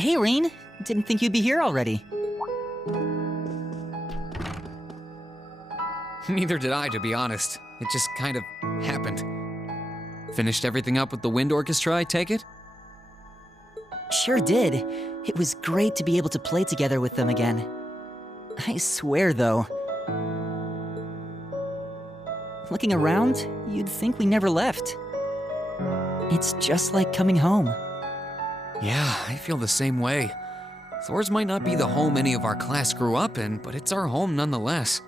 Hey, Reen. Didn't think you'd be here already. Neither did I, to be honest. It just kind of happened. Finished everything up with the wind orchestra, I take it? Sure did. It was great to be able to play together with them again. I swear, though, looking around, you'd think we never left. It's just like coming home. Yeah, I feel the same way. Thor's might not be the home any of our class grew up in, but it's our home nonetheless.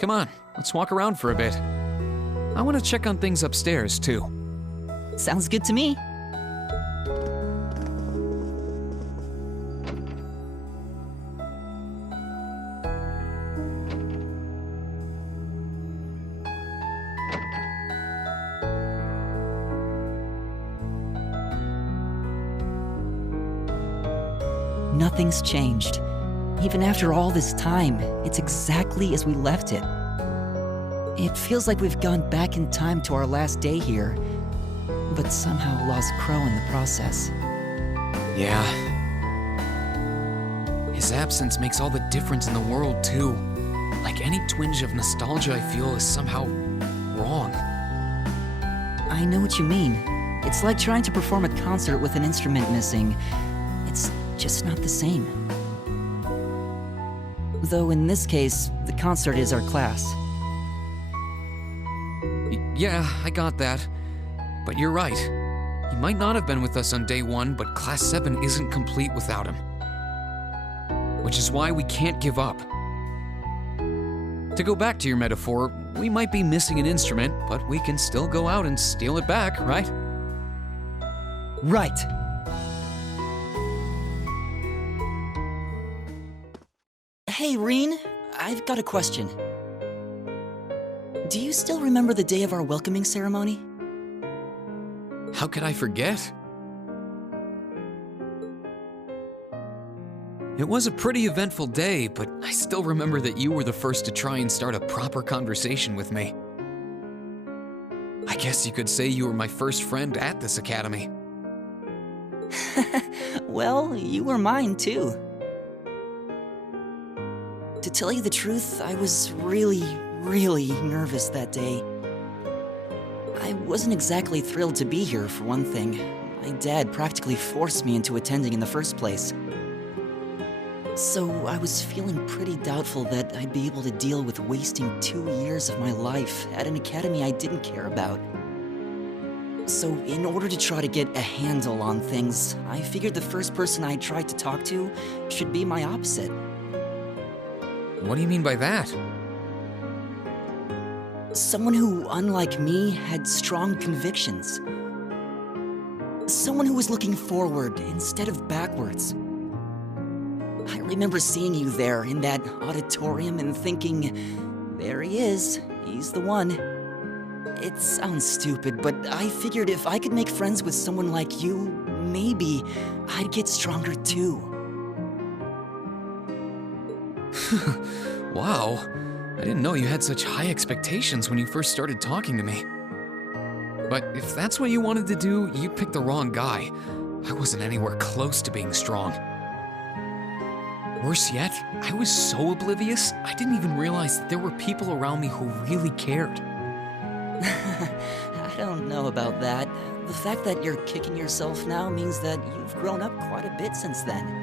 Come on, let's walk around for a bit. I want to check on things upstairs, too. Sounds good to me. Nothing's changed. Even after all this time, it's exactly as we left it. It feels like we've gone back in time to our last day here, but somehow lost Crow in the process. Yeah. His absence makes all the difference in the world, too. Like any twinge of nostalgia I feel is somehow wrong. I know what you mean. It's like trying to perform a concert with an instrument missing. It's just not the same. Though in this case, the concert is our class. Yeah, I got that. But you're right. He might not have been with us on day 1, but Class 7 isn't complete without him. Which is why we can't give up. To go back to your metaphor, we might be missing an instrument, but we can still go out and steal it back, right? Right. Hey, Reen, I've got a question. Do you still remember the day of our welcoming ceremony? How could I forget? It was a pretty eventful day, but I still remember that you were the first to try and start a proper conversation with me. I guess you could say you were my first friend at this academy. Well, you were mine too. To tell you the truth, I was really nervous that day. I wasn't exactly thrilled to be here, for one thing. My dad practically forced me into attending in the first place. So I was feeling pretty doubtful that I'd be able to deal with wasting 2 years of my life at an academy I didn't care about. So in order to try to get a handle on things, I figured the first person I tried to talk to should be my opposite. What do you mean by that? Someone who, unlike me, had strong convictions. Someone who was looking forward instead of backwards. I remember seeing you there in that auditorium and thinking, there he is, he's the one. It sounds stupid, but I figured if I could make friends with someone like you, maybe I'd get stronger too. Wow. I didn't know you had such high expectations when you first started talking to me. But if that's what you wanted to do, you picked the wrong guy. I wasn't anywhere close to being strong. Worse yet, I was so oblivious, I didn't even realize that there were people around me who really cared. I don't know about that. The fact that you're kicking yourself now means that you've grown up quite a bit since then.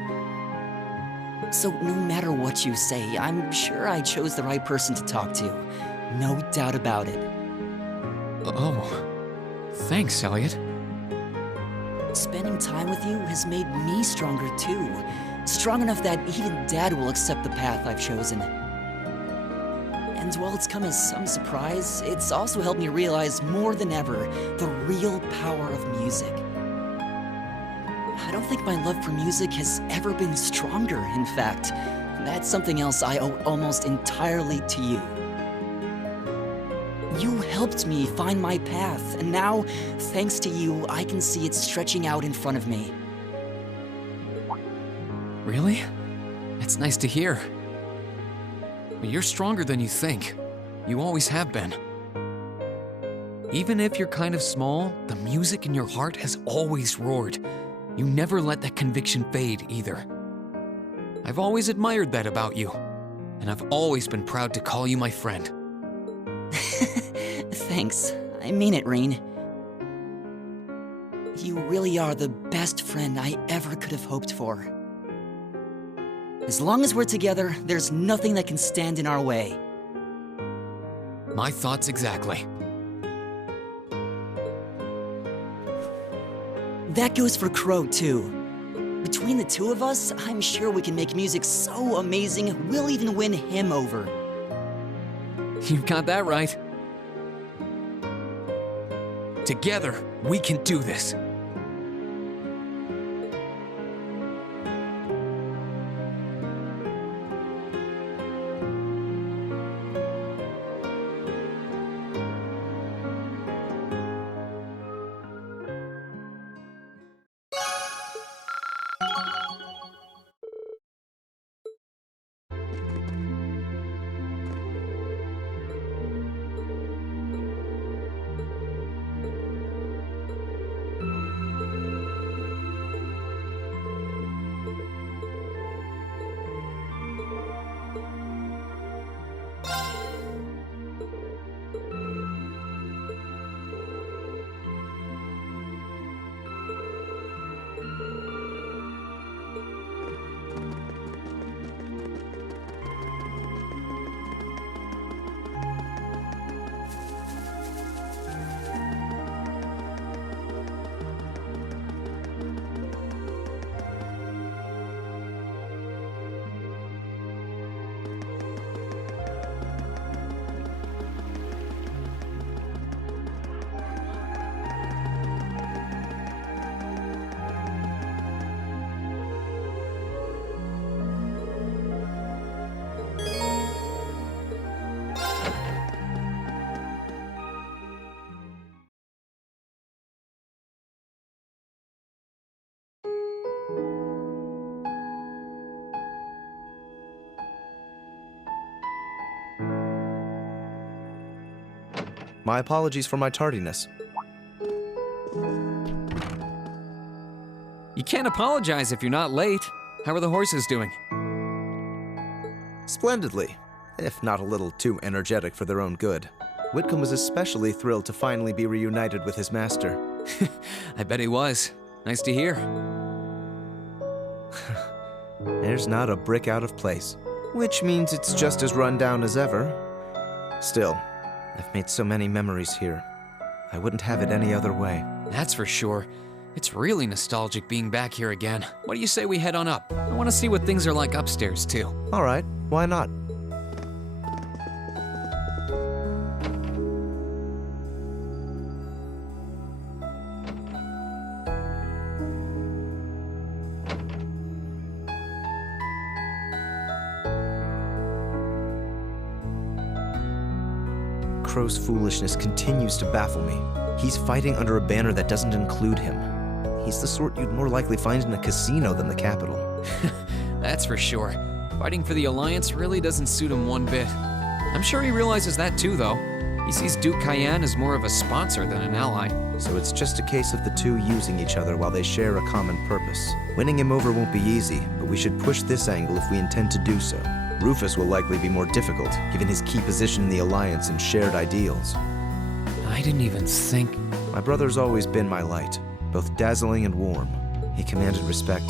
So no matter what you say, I'm sure I chose the right person to talk to. No doubt about it. Oh, thanks, Elliot. Spending time with you has made me stronger too. Strong enough that even Dad will accept the path I've chosen. And while it's come as some surprise, it's also helped me realize more than ever the real power of music. I don't think my love for music has ever been stronger, in fact. That's something else I owe almost entirely to you. You helped me find my path, and now, thanks to you, I can see it stretching out in front of me. Really? That's nice to hear. But you're stronger than you think. You always have been. Even if you're kind of small, the music in your heart has always roared. You never let that conviction fade, either. I've always admired that about you, and I've always been proud to call you my friend. Thanks. I mean it, Rean. You really are the best friend I ever could have hoped for. As long as we're together, there's nothing that can stand in our way. My thoughts exactly. That goes for Crow, too. Between the two of us, I'm sure we can make music so amazing, we'll even win him over. You've got that right. Together, we can do this. My apologies for my tardiness. You can't apologize if you're not late. How are the horses doing? Splendidly, if not a little too energetic for their own good. Whitcomb was especially thrilled to finally be reunited with his master. I bet he was. Nice to hear. There's not a brick out of place, which means it's just as run down as ever. Still, I've made so many memories here. I wouldn't have it any other way. That's for sure. It's really nostalgic being back here again. What do you say we head on up? I want to see what things are like upstairs, too. All right, why not? Crow's foolishness continues to baffle me. He's fighting under a banner that doesn't include him. He's the sort you'd more likely find in a casino than the capital. That's for sure. Fighting for the Alliance really doesn't suit him one bit. I'm sure he realizes that too, though. He sees Duke Cayenne as more of a sponsor than an ally. So it's just a case of the two using each other while they share a common purpose. Winning him over won't be easy, but we should push this angle if we intend to do so. Rufus will likely be more difficult, given his key position in the Alliance and shared ideals. I didn't even think... My brother's always been my light, both dazzling and warm. He commanded respect,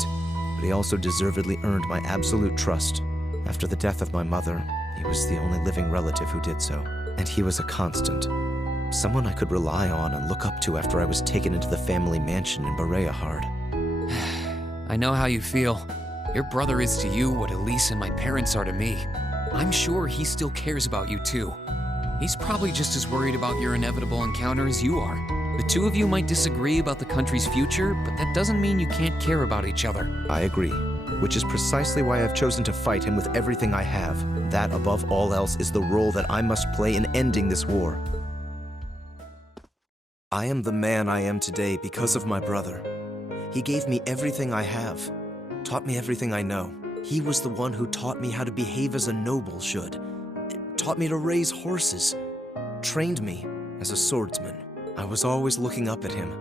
but he also deservedly earned my absolute trust. After the death of my mother, he was the only living relative who did so. And he was a constant. Someone I could rely on and look up to after I was taken into the family mansion in Bereahard. I know how you feel. Your brother is to you what Elisa and my parents are to me. I'm sure he still cares about you too. He's probably just as worried about your inevitable encounter as you are. The two of you might disagree about the country's future, but that doesn't mean you can't care about each other. I agree, which is precisely why I've chosen to fight him with everything I have. That, above all else, is the role that I must play in ending this war. I am the man I am today because of my brother. He gave me everything I have, taught me everything I know. He was the one who taught me how to behave as a noble should, taught me to raise horses, trained me as a swordsman. I was always looking up at him,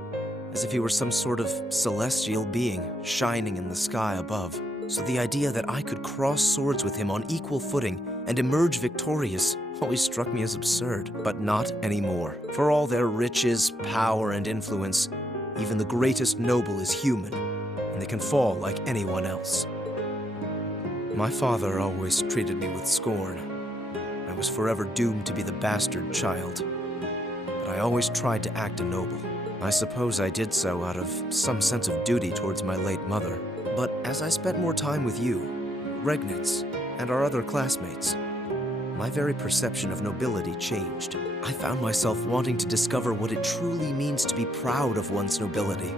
as if he were some sort of celestial being shining in the sky above. So the idea that I could cross swords with him on equal footing and emerge victorious always struck me as absurd, but not anymore. For all their riches, power, and influence, even the greatest noble is human, and they can fall like anyone else. My father always treated me with scorn. I was forever doomed to be the bastard child, but I always tried to act a noble. I suppose I did so out of some sense of duty towards my late mother. But as I spent more time with you, Regnitz, and our other classmates, my very perception of nobility changed. I found myself wanting to discover what it truly means to be proud of one's nobility.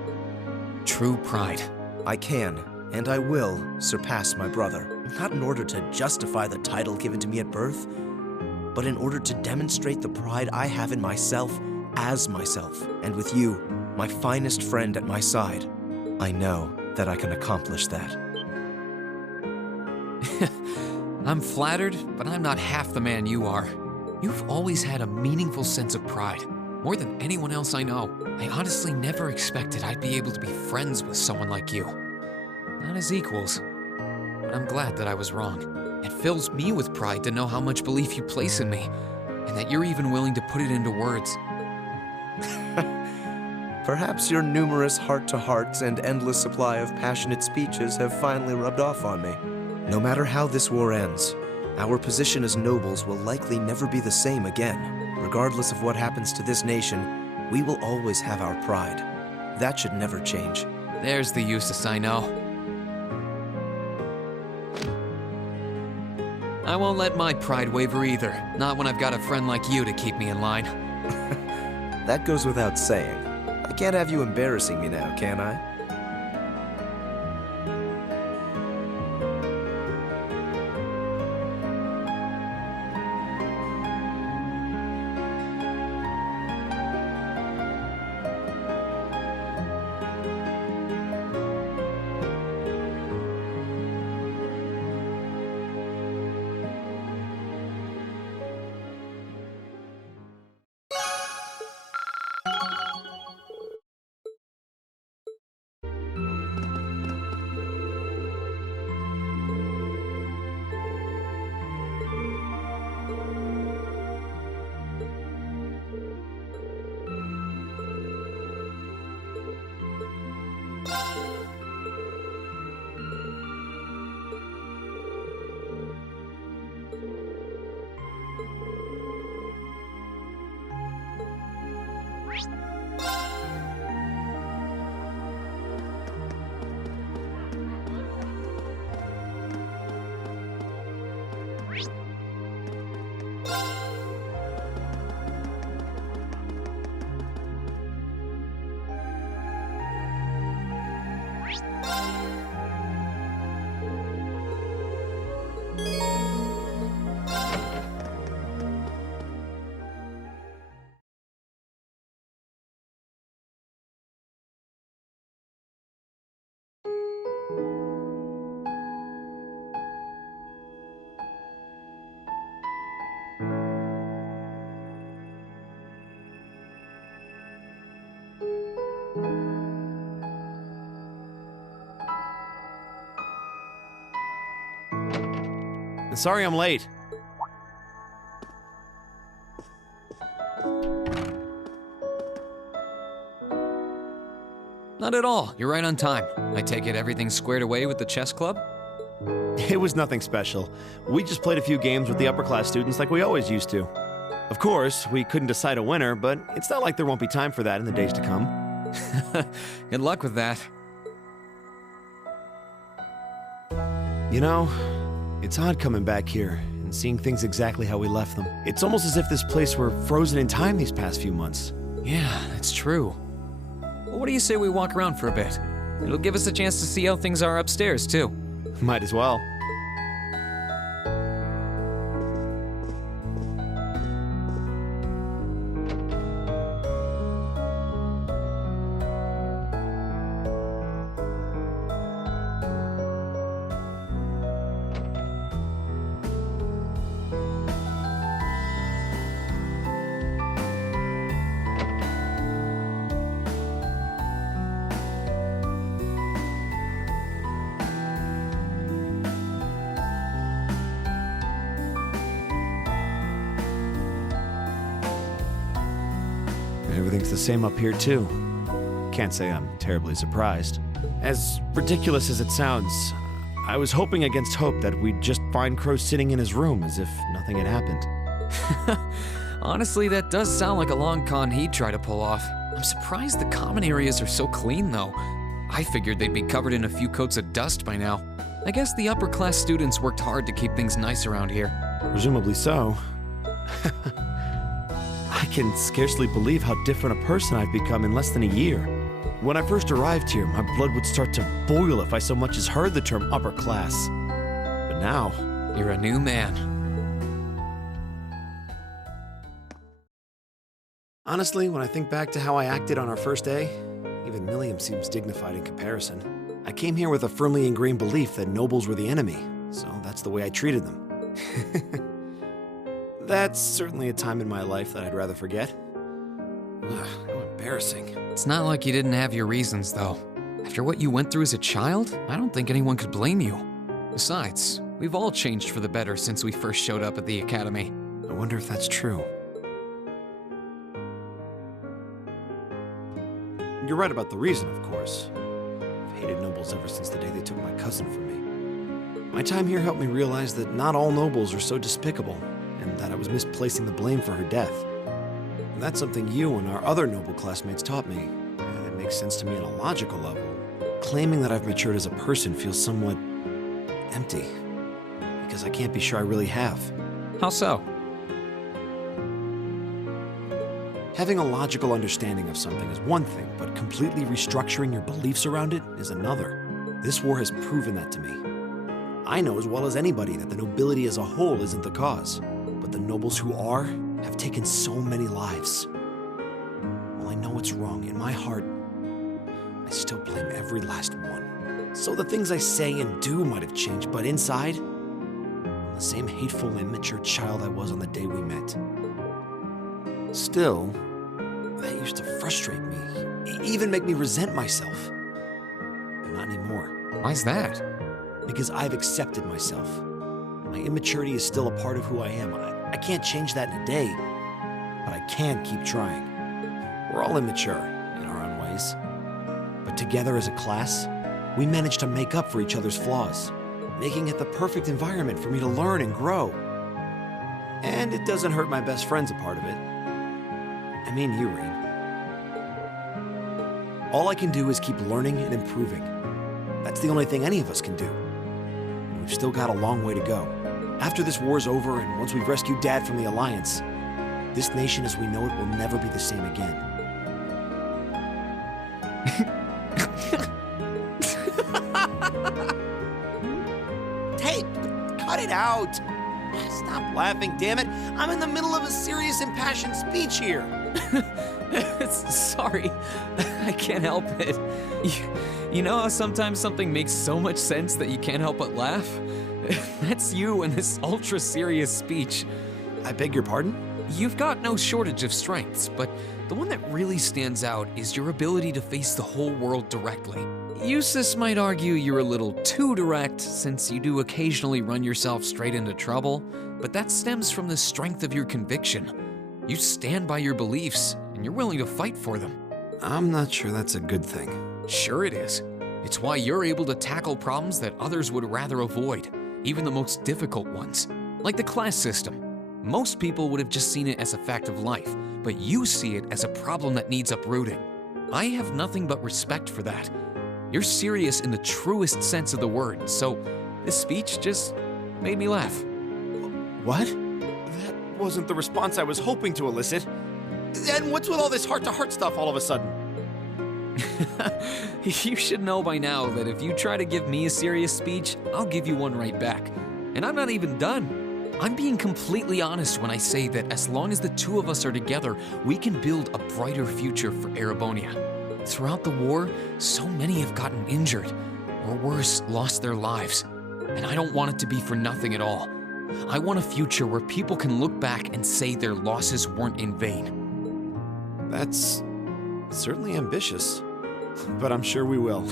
True pride. I can, and I will, surpass my brother, not in order to justify the title given to me at birth, but in order to demonstrate the pride I have in myself as myself, and with you, my finest friend at my side. I know that I can accomplish that. I'm flattered, but I'm not half the man you are. You've always had a meaningful sense of pride, more than anyone else I know. I honestly never expected I'd be able to be friends with someone like you. Not as equals, but I'm glad that I was wrong. It fills me with pride to know how much belief you place in me, and that you're even willing to put it into words. Perhaps your numerous heart-to-hearts and endless supply of passionate speeches have finally rubbed off on me. No matter how this war ends, our position as nobles will likely never be the same again. Regardless of what happens to this nation, we will always have our pride. That should never change. There's the Jusis I know. I won't let my pride waver either, not when I've got a friend like you to keep me in line. That goes without saying. I can't have you embarrassing me now, can I? Sorry I'm late. Not at all. You're right on time. I take it everything's squared away with the chess club? It was nothing special. We just played a few games with the upper class students like we always used to. Of course, we couldn't decide a winner, but it's not like there won't be time for that in the days to come. Good luck with that. You know, it's odd coming back here and seeing things exactly how we left them. It's almost as if this place were frozen in time these past few months. Yeah, it's true. Well, what do you say we walk around for a bit? It'll give us a chance to see how things are upstairs, too. Might as well. the same up here too. Can't say I'm terribly surprised. As ridiculous as it sounds, I was hoping against hope that we'd just find Crow sitting in his room as if nothing had happened. Honestly, that does sound like a long con he'd try to pull off. I'm surprised the common areas are so clean, though. I figured they'd be covered in a few coats of dust by now. I guess the upper class students worked hard to keep things nice around here. Presumably so. I can scarcely believe how different a person I've become in less than a year. When I first arrived here, my blood would start to boil if I so much as heard the term upper class. But now... You're a new man. Honestly, when I think back to how I acted on our first day, even Millium seems dignified in comparison. I came here with a firmly ingrained belief that nobles were the enemy, so that's the way I treated them. That's certainly a time in my life that I'd rather forget. Ugh, how embarrassing. It's not like you didn't have your reasons, though. After what you went through as a child, I don't think anyone could blame you. Besides, we've all changed for the better since we first showed up at the academy. I wonder if that's true. You're right about the reason, of course. I've hated nobles ever since the day they took my cousin from me. My time here helped me realize that not all nobles are so despicable, and that I was misplacing the blame for her death. And that's something you and our other noble classmates taught me, and it makes sense to me on a logical level. Claiming that I've matured as a person feels somewhat empty, because I can't be sure I really have. How so? Having a logical understanding of something is one thing, but completely restructuring your beliefs around it is another. This war has proven that to me. I know as well as anybody that the nobility as a whole isn't the cause, but the nobles who are have taken so many lives. While I know it's wrong, in my heart, I still blame every last one. So the things I say and do might have changed, but inside, I'm the same hateful, immature child I was on the day we met. Still, that used to frustrate me, even make me resent myself. But not anymore. Why's that? Because I've accepted myself. My immaturity is still a part of who I am. I can't change that in a day, but I can keep trying. We're all immature in our own ways. But together as a class, we managed to make up for each other's flaws, making it the perfect environment for me to learn and grow. And it doesn't hurt my best friend's a part of it. I mean you, Reem. All I can do is keep learning and improving. That's the only thing any of us can do. And we've still got a long way to go. After this war's over, and once we've rescued Dad from the Alliance, this nation as we know it will never be the same again. Hey, cut it out! Stop laughing, damn it! I'm in the middle of a serious, impassioned speech here! Sorry, I can't help it. You know how sometimes something makes so much sense that you can't help but laugh? That's you in this ultra-serious speech. I beg your pardon? You've got no shortage of strengths, but the one that really stands out is your ability to face the whole world directly. Jusis might argue you're a little too direct, since you do occasionally run yourself straight into trouble, but that stems from the strength of your conviction. You stand by your beliefs, and you're willing to fight for them. I'm not sure that's a good thing. Sure it is. It's why you're able to tackle problems that others would rather avoid, even the most difficult ones, like the class system. Most people would have just seen it as a fact of life, but you see it as a problem that needs uprooting. I have nothing but respect for that. You're serious in the truest sense of the word, so this speech just made me laugh. What? That wasn't the response I was hoping to elicit. And what's with all this heart-to-heart stuff all of a sudden? You should know by now that if you try to give me a serious speech, I'll give you one right back. And I'm not even done. I'm being completely honest when I say that as long as the two of us are together, we can build a brighter future for Erebonia. Throughout the war, so many have gotten injured, or worse, lost their lives. And I don't want it to be for nothing at all. I want a future where people can look back and say their losses weren't in vain. That's certainly ambitious, but I'm sure we will.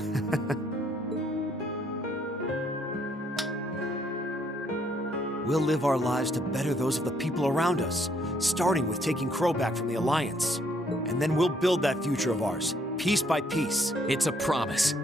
We'll live our lives to better those of the people around us, starting with taking Crow back from the Alliance. And and then we'll build that future of ours, piece by piece. It's a promise.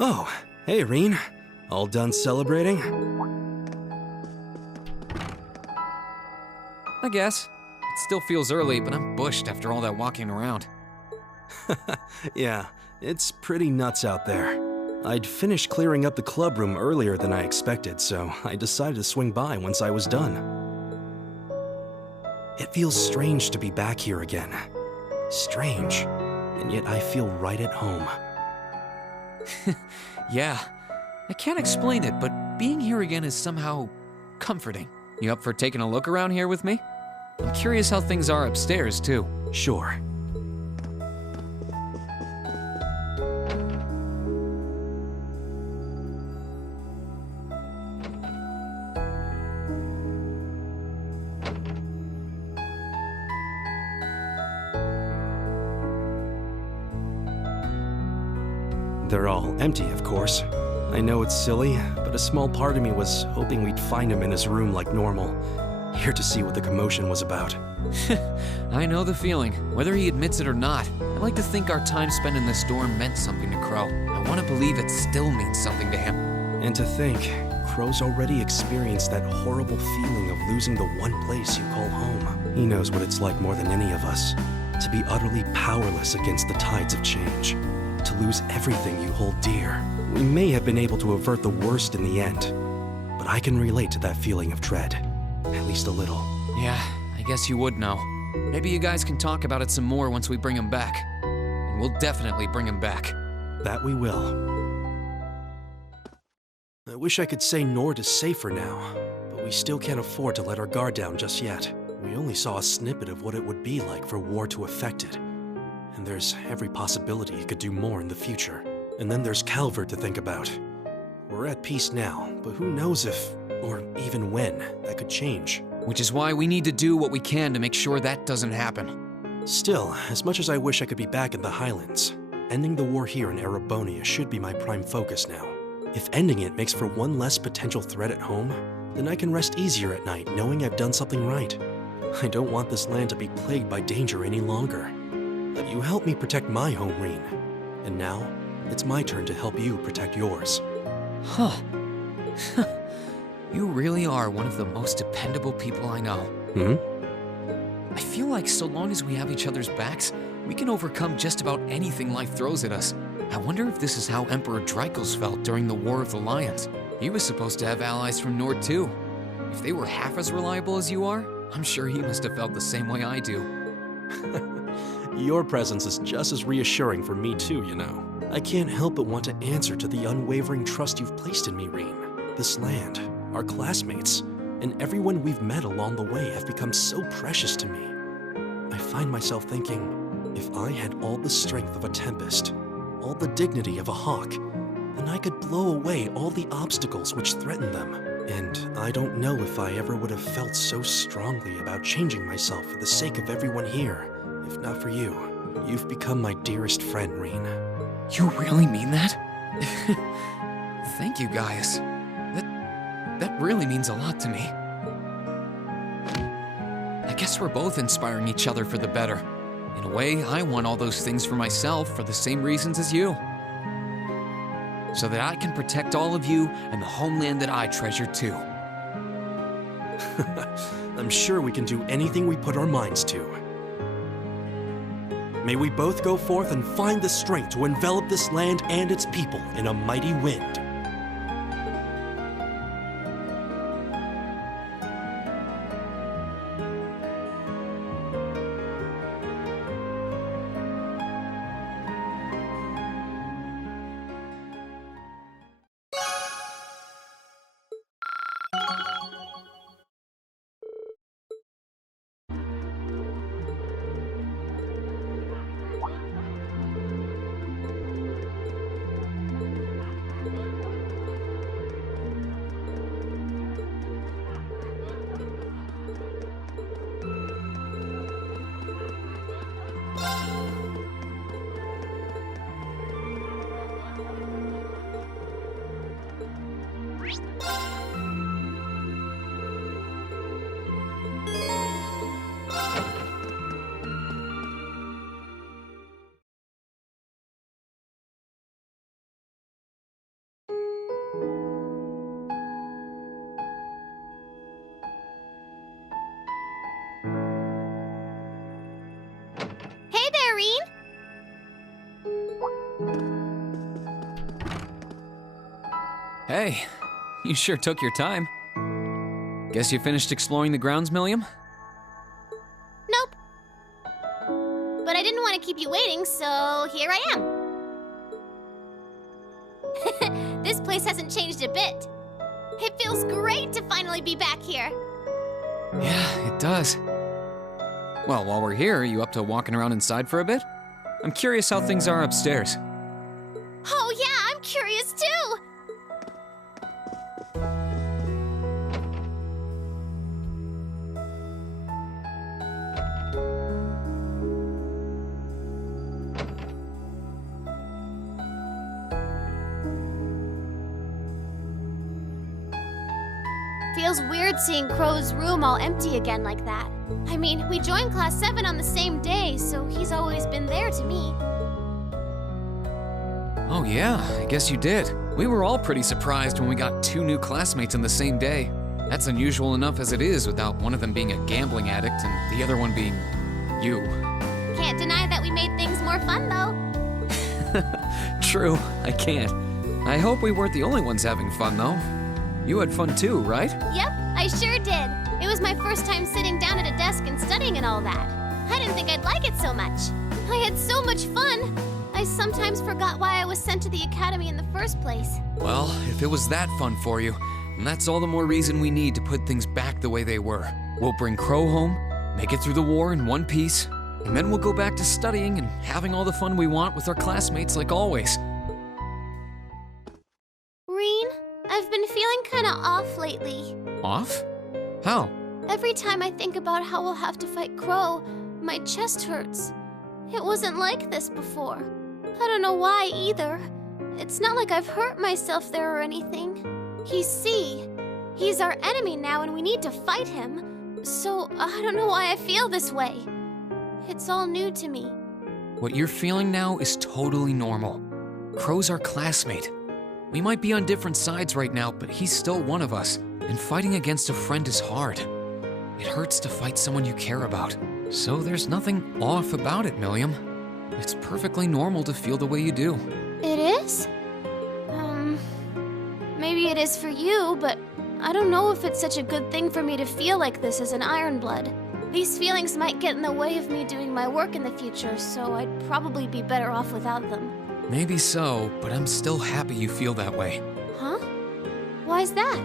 Oh, hey, Reen. All done celebrating? I guess. It still feels early, but I'm bushed after all that walking around. Yeah, it's pretty nuts out there. I'd finished clearing up the club room earlier than I expected, so I decided to swing by once I was done. It feels strange to be back here again. Strange, and yet I feel right at home. Yeah, I can't explain it, but being here again is somehow comforting. You up for taking a look around here with me? I'm curious how things are upstairs, too. Sure. They're all empty, of course. I know it's silly, but a small part of me was hoping we'd find him in his room like normal, here to see what the commotion was about. I know the feeling, whether he admits it or not. I like to think our time spent in this dorm meant something to Crow. I want to believe it still means something to him. And to think, Crow's already experienced that horrible feeling of losing the one place you call home. He knows what it's like more than any of us, to be utterly powerless against the tides of change. To lose everything you hold dear. We may have been able to avert the worst in the end, but I can relate to that feeling of dread. At least a little. Yeah, I guess you would know. Maybe you guys can talk about it some more once we bring him back. And we'll definitely bring him back. That we will. I wish I could say Nord is safer now, but we still can't afford to let our guard down just yet. We only saw a snippet of what it would be like for war to affect it. And there's every possibility it could do more in the future. And then there's Calvert to think about. We're at peace now, but who knows if, or even when, that could change. Which is why we need to do what we can to make sure that doesn't happen. Still, as much as I wish I could be back in the Highlands, ending the war here in Erebonia should be my prime focus now. If ending it makes for one less potential threat at home, then I can rest easier at night knowing I've done something right. I don't want this land to be plagued by danger any longer. You helped me protect my home, Reen. And now, it's my turn to help you protect yours. Huh. You really are one of the most dependable people I know. I feel like so long as we have each other's backs, we can overcome just about anything life throws at us. I wonder if this is how Emperor Drykos felt during the War of the Lions. He was supposed to have allies from Nord too. If they were half as reliable as you are, I'm sure he must have felt the same way I do. Your presence is just as reassuring for me too, you know. I can't help but want to answer to the unwavering trust you've placed in me, Reen. This land, our classmates, and everyone we've met along the way have become so precious to me. I find myself thinking, if I had all the strength of a tempest, all the dignity of a hawk, then I could blow away all the obstacles which threaten them. And I don't know if I ever would have felt so strongly about changing myself for the sake of everyone here. If not for you, you've become my dearest friend, Reen. You really mean that? Thank you, Gaius. That really means a lot to me. I guess we're both inspiring each other for the better. In a way, I want all those things for myself for the same reasons as you. So that I can protect all of you and the homeland that I treasure too. I'm sure we can do anything we put our minds to. May we both go forth and find the strength to envelop this land and its people in a mighty wind. Hey, you sure took your time. Guess you finished exploring the grounds, Millium? Nope. But I didn't want to keep you waiting, so here I am. This place hasn't changed a bit. It feels great to finally be back here. Yeah, it does. Well, while we're here, are you up to walking around inside for a bit? I'm curious how things are upstairs. Oh yeah, I'm curious too! Feels weird seeing Crow's room all empty again like that. I mean, we joined Class 7 on the same day, so he's always been there to me. Oh yeah, I guess you did. We were all pretty surprised when we got 2 new classmates on the same day. That's unusual enough as it is without one of them being a gambling addict and the other one being you. Can't deny that we made things more fun, though. True, I can't. I hope we weren't the only ones having fun, though. You had fun too, right? Yep, I sure did. It was my first time sitting down at a desk and studying and all that. I didn't think I'd like it so much. I had so much fun. I sometimes forgot why I was sent to the academy in the first place. Well, if it was that fun for you, then that's all the more reason we need to put things back the way they were. We'll bring Crow home, make it through the war in one piece, and then we'll go back to studying and having all the fun we want with our classmates like always. Reen, I've been feeling kinda off lately. Off? How? Every time I think about how we'll have to fight Crow, my chest hurts. It wasn't like this before. I don't know why either. It's not like I've hurt myself there or anything. He's C. He's our enemy now and we need to fight him. So I don't know why I feel this way. It's all new to me. What you're feeling now is totally normal. Crow's our classmate. We might be on different sides right now, but he's still one of us, and fighting against a friend is hard. It hurts to fight someone you care about. So there's nothing off about it, Millium. It's perfectly normal to feel the way you do. It is? Maybe it is for you, but I don't know if it's such a good thing for me to feel like this as an Ironblood. These feelings might get in the way of me doing my work in the future, so I'd probably be better off without them. Maybe so, but I'm still happy you feel that way. Huh? Why's that?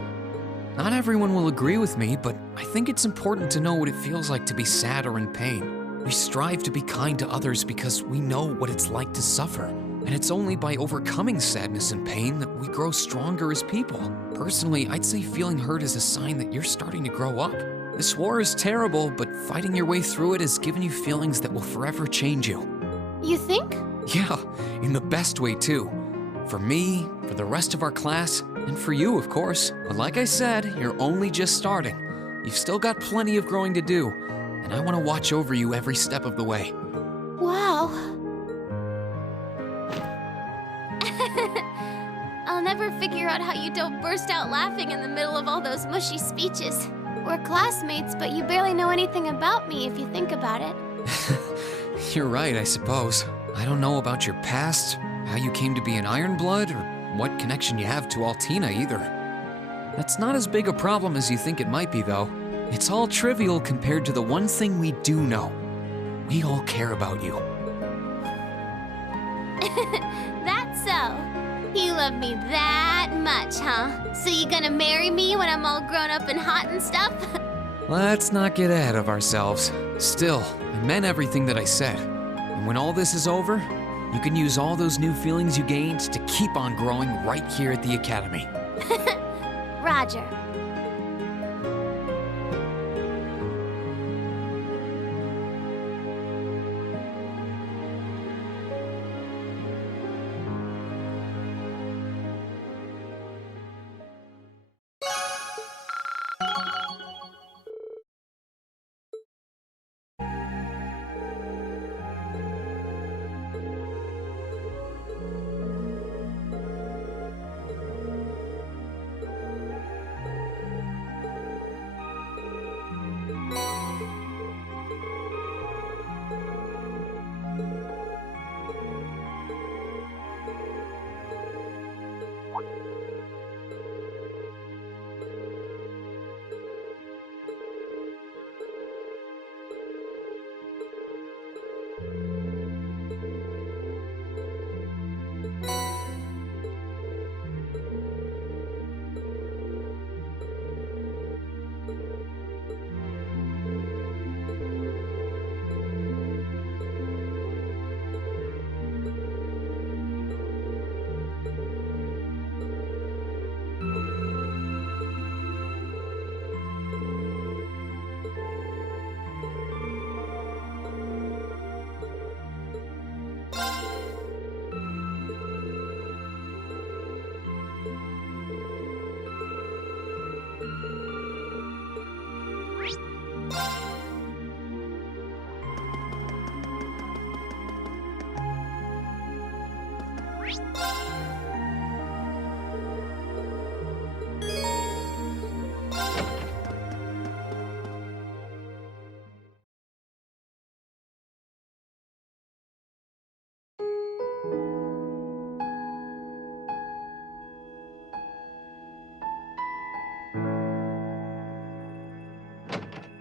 Not everyone will agree with me, but I think it's important to know what it feels like to be sad or in pain. We strive to be kind to others because we know what it's like to suffer. And it's only by overcoming sadness and pain that we grow stronger as people. Personally, I'd say feeling hurt is a sign that you're starting to grow up. This war is terrible, but fighting your way through it has given you feelings that will forever change you. You think? Yeah, in the best way too. For me, for the rest of our class, and for you, of course. But like I said, you're only just starting. You've still got plenty of growing to do, and I want to watch over you every step of the way. never figure out how you don't burst out laughing in the middle of all those mushy speeches. We're classmates, but you barely know anything about me if you think about it. You're right, I suppose. I don't know about your past, how you came to be an Ironblood, or what connection you have to Altina either. That's not as big a problem as you think it might be, though. It's all trivial compared to the one thing we do know. We all care about you. That's so. You love me that much, huh? So you gonna marry me when I'm all grown up and hot and stuff? Let's not get ahead of ourselves. Still, I meant everything that I said. And when all this is over, you can use all those new feelings you gained to keep on growing right here at the Academy. Roger.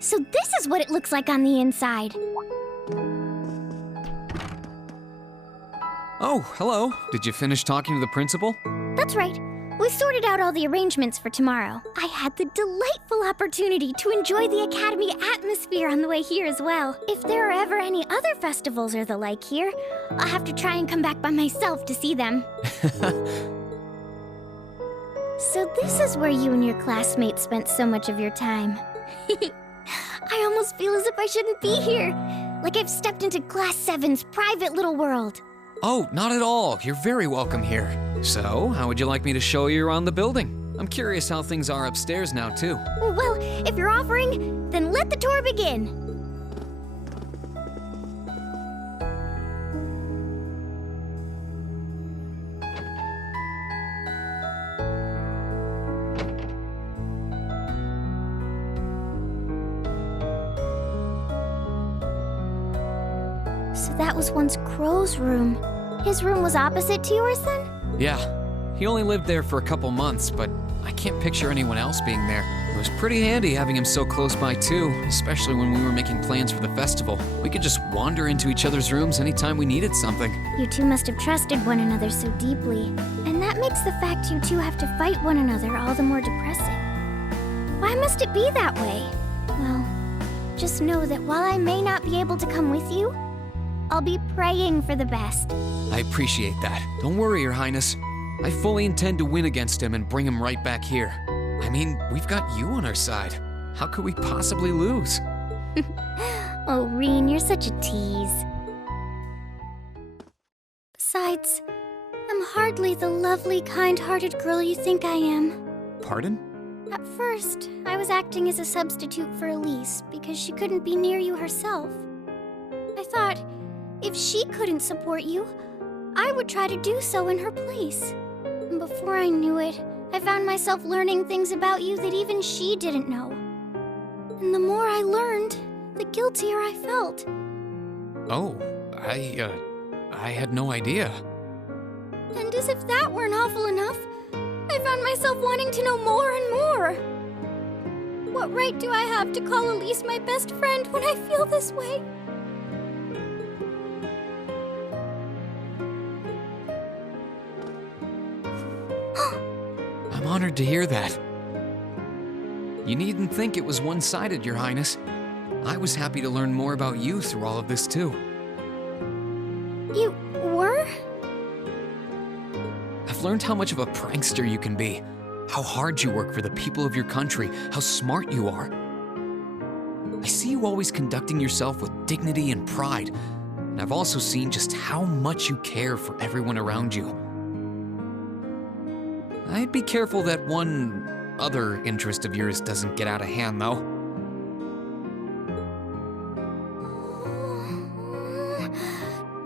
So this is what it looks like on the inside. Oh, hello. Did you finish talking to the principal? That's right. We sorted out all the arrangements for tomorrow. I had the delightful opportunity to enjoy the Academy atmosphere on the way here as well. If there are ever any other festivals or the like here, I'll have to try and come back by myself to see them. So this is where you and your classmates spent so much of your time. I almost feel as if I shouldn't be here. Like I've stepped into Class 7's private little world. Oh, not at all. You're very welcome here. So, how would you like me to show you around the building? I'm curious how things are upstairs now, too. Well, if you're offering, then let the tour begin. So that was once Crow's room. His room was opposite to yours then? Yeah. He only lived there for a couple months, but I can't picture anyone else being there. It was pretty handy having him so close by too, especially when we were making plans for the festival. We could just wander into each other's rooms anytime we needed something. You two must have trusted one another so deeply, and that makes the fact you two have to fight one another all the more depressing. Why must it be that way? Well, just know that while I may not be able to come with you, I'll be praying for the best. I appreciate that. Don't worry, Your Highness. I fully intend to win against him and bring him right back here. I mean, we've got you on our side. How could we possibly lose? Oh, Reen, you're such a tease. Besides, I'm hardly the lovely, kind-hearted girl you think I am. Pardon? At first, I was acting as a substitute for Elise because she couldn't be near you herself. I thought, if she couldn't support you, I would try to do so in her place. before I knew it, I found myself learning things about you that even she didn't know. And the more I learned, the guiltier I felt. Oh, I had no idea. And as if that weren't awful enough, I found myself wanting to know more and more. What right do I have to call Elise my best friend when I feel this way? I'm honored to hear that. You needn't think it was one-sided, Your Highness. I was happy to learn more about you through all of this, too. You were? I've learned how much of a prankster you can be, how hard you work for the people of your country, how smart you are. I see you always conducting yourself with dignity and pride, and I've also seen just how much you care for everyone around you. I'd be careful that one other interest of yours doesn't get out of hand, though.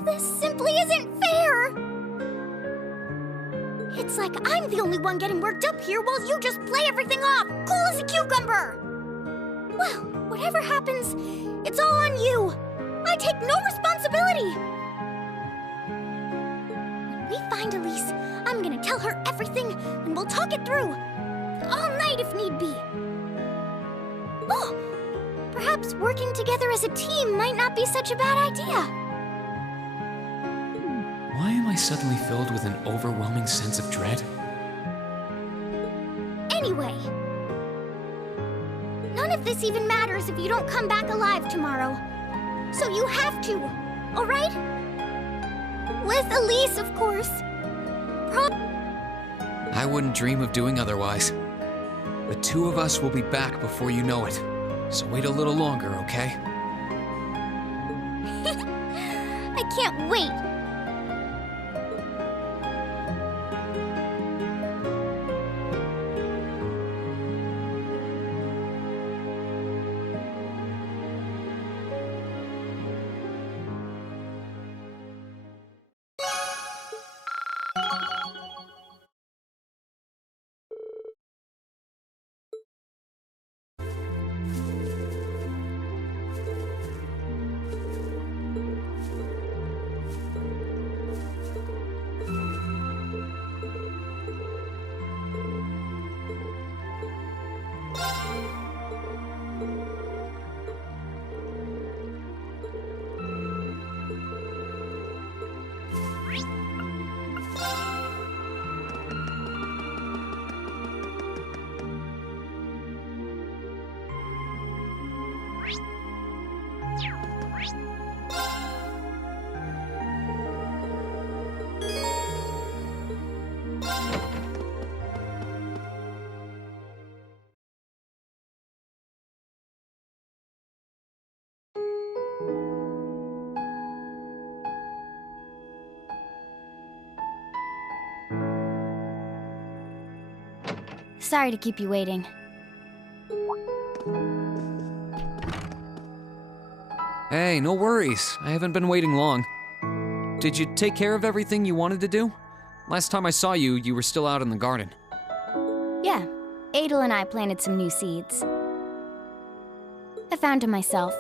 This simply isn't fair! It's like I'm the only one getting worked up here while you just play everything off, cool as a cucumber! Well, whatever happens, it's all on you. I take no responsibility. When we find Elise, I'm gonna tell her everything, and we'll talk it through. All night if need be. Oh, perhaps working together as a team might not be such a bad idea. Why am I suddenly filled with an overwhelming sense of dread? Anyway, none of this even matters if you don't come back alive tomorrow. So you have to, all right? With Elise, of course. I wouldn't dream of doing otherwise. The two of us will be back before you know it. So wait a little longer, okay? I can't wait. Sorry to keep you waiting. Hey, no worries. I haven't been waiting long. Did you take care of everything you wanted to do? Last time I saw you, you were still out in the garden. Yeah, Adel and I planted some new seeds. I found them myself.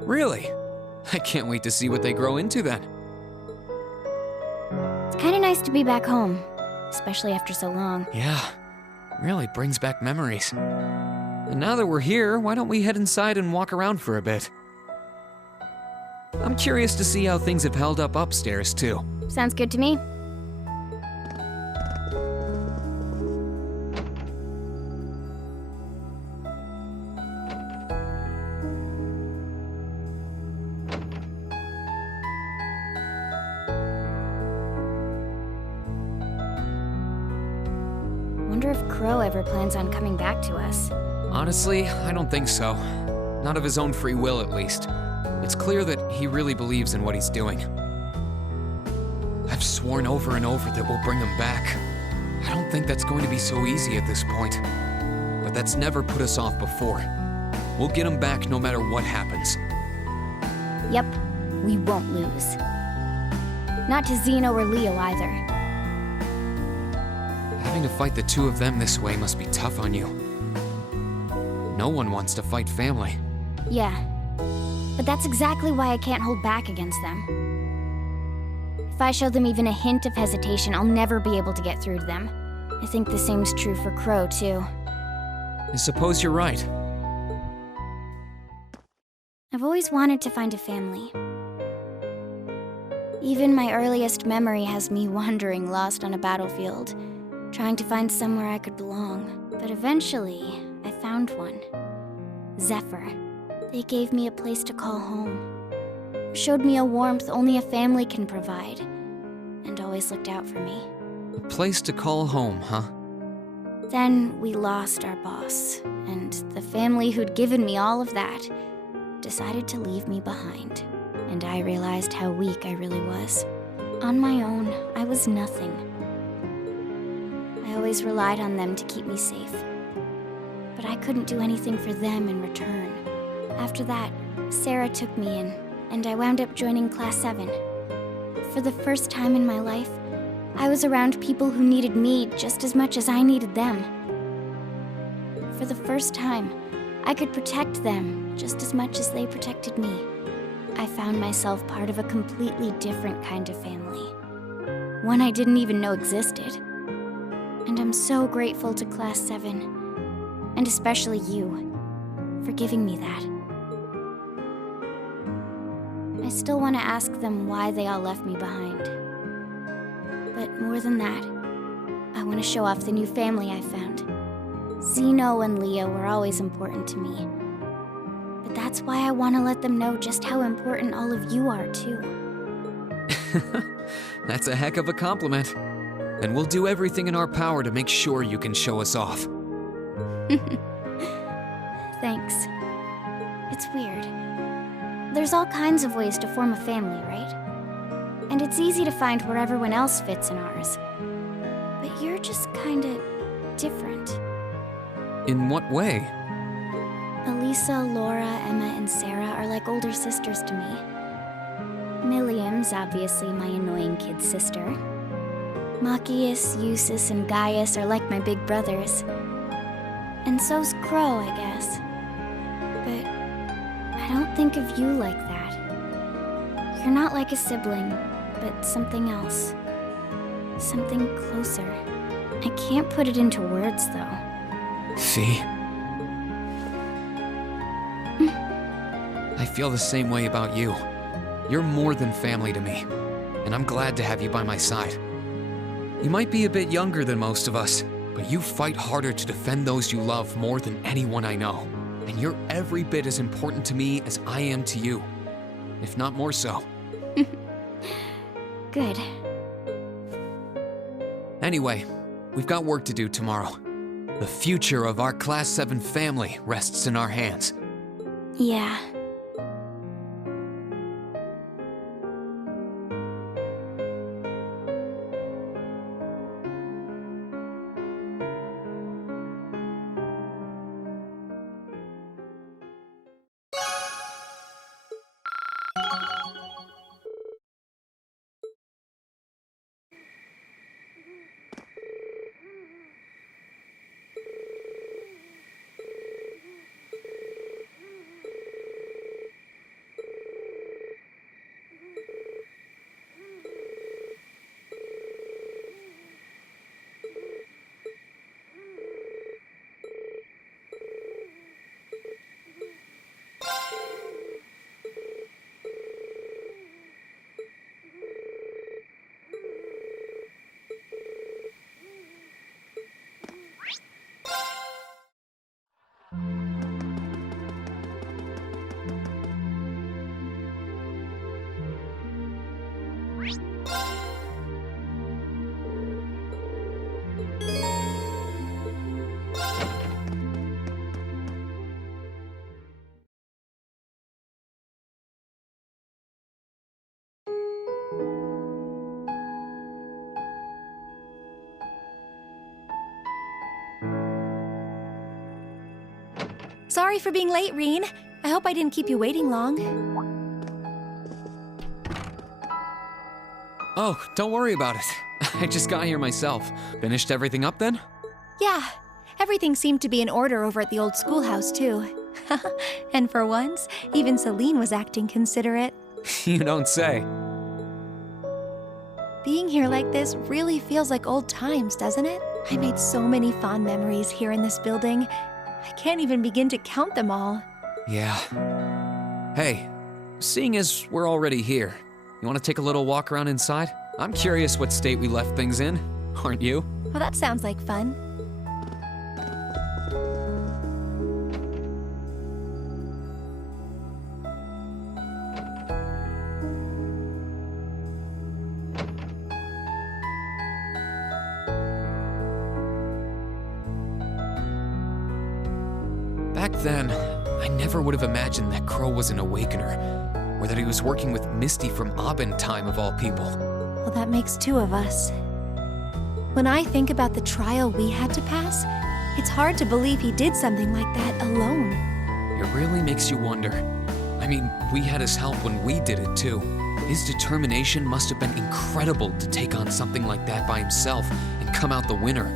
Really? I can't wait to see what they grow into then. It's kinda nice to be back home, especially after so long. Yeah, really brings back memories. And now that we're here, why don't we head inside and walk around for a bit? I'm curious to see how things have held up upstairs, too. Sounds good to me. Wonder if Crow ever plans on coming back to us. Honestly, I don't think so. Not of his own free will, at least. It's clear that he really believes in what he's doing. I've sworn over and over that we'll bring him back. I don't think that's going to be so easy at this point. But that's never put us off before. We'll get him back no matter what happens. Yep, we won't lose. Not to Xeno or Leo either. Trying to fight the two of them this way must be tough on you. No one wants to fight family. Yeah, but that's exactly why I can't hold back against them. If I show them even a hint of hesitation, I'll never be able to get through to them. I think the same's true for Crow, too. I suppose you're right. I've always wanted to find a family. Even my earliest memory has me wandering lost on a battlefield, trying to find somewhere I could belong. But eventually, I found one. Zephyr. They gave me a place to call home. Showed me a warmth only a family can provide, and always looked out for me. A place to call home, huh? Then we lost our boss, and the family who'd given me all of that decided to leave me behind. And I realized how weak I really was. On my own, I was nothing. I always relied on them to keep me safe. But I couldn't do anything for them in return. After that, Sara took me in, and I wound up joining Class 7. For the first time in my life, I was around people who needed me just as much as I needed them. For the first time, I could protect them just as much as they protected me. I found myself part of a completely different kind of family. One I didn't even know existed. And I'm so grateful to Class 7, and especially you, for giving me that. I still want to ask them why they all left me behind. But more than that, I want to show off the new family I found. Zeno and Leah were always important to me. But that's why I want to let them know just how important all of you are, too. That's a heck of a compliment. And we'll do everything in our power to make sure you can show us off. Thanks. It's weird. There's all kinds of ways to form a family, right? And it's easy to find where everyone else fits in ours. But you're just kinda different. In what way? Alisa, Laura, Emma, and Sara are like older sisters to me. Millium's obviously my annoying kid sister. Machias, Jusis, and Gaius are like my big brothers. And so's Crow, I guess. But I don't think of you like that. You're not like a sibling, but something else. Something closer. I can't put it into words, though. Fee? I feel the same way about you. You're more than family to me, and I'm glad to have you by my side. You might be a bit younger than most of us, but you fight harder to defend those you love more than anyone I know. And you're every bit as important to me as I am to you, if not more so. Good. Anyway, we've got work to do tomorrow. The future of our Class 7 family rests in our hands. Yeah. Sorry for being late, Reen. I hope I didn't keep you waiting long. Oh, don't worry about it. I just got here myself. Finished everything up then? Yeah, everything seemed to be in order over at the old schoolhouse, too. And for once, even Celine was acting considerate. You don't say. Being here like this really feels like old times, doesn't it? I made so many fond memories here in this building. I can't even begin to count them all. Yeah. Hey, seeing as we're already here, you want to take a little walk around inside? I'm curious what state we left things in, aren't you? Well, that sounds like fun. Back then, I never would have imagined that Crow was an awakener, or that he was working with Misty from Abin time of all people. Well, that makes two of us. When I think about the trial we had to pass, it's hard to believe he did something like that alone. It really makes you wonder. I mean, we had his help when we did it too. His determination must have been incredible to take on something like that by himself and come out the winner.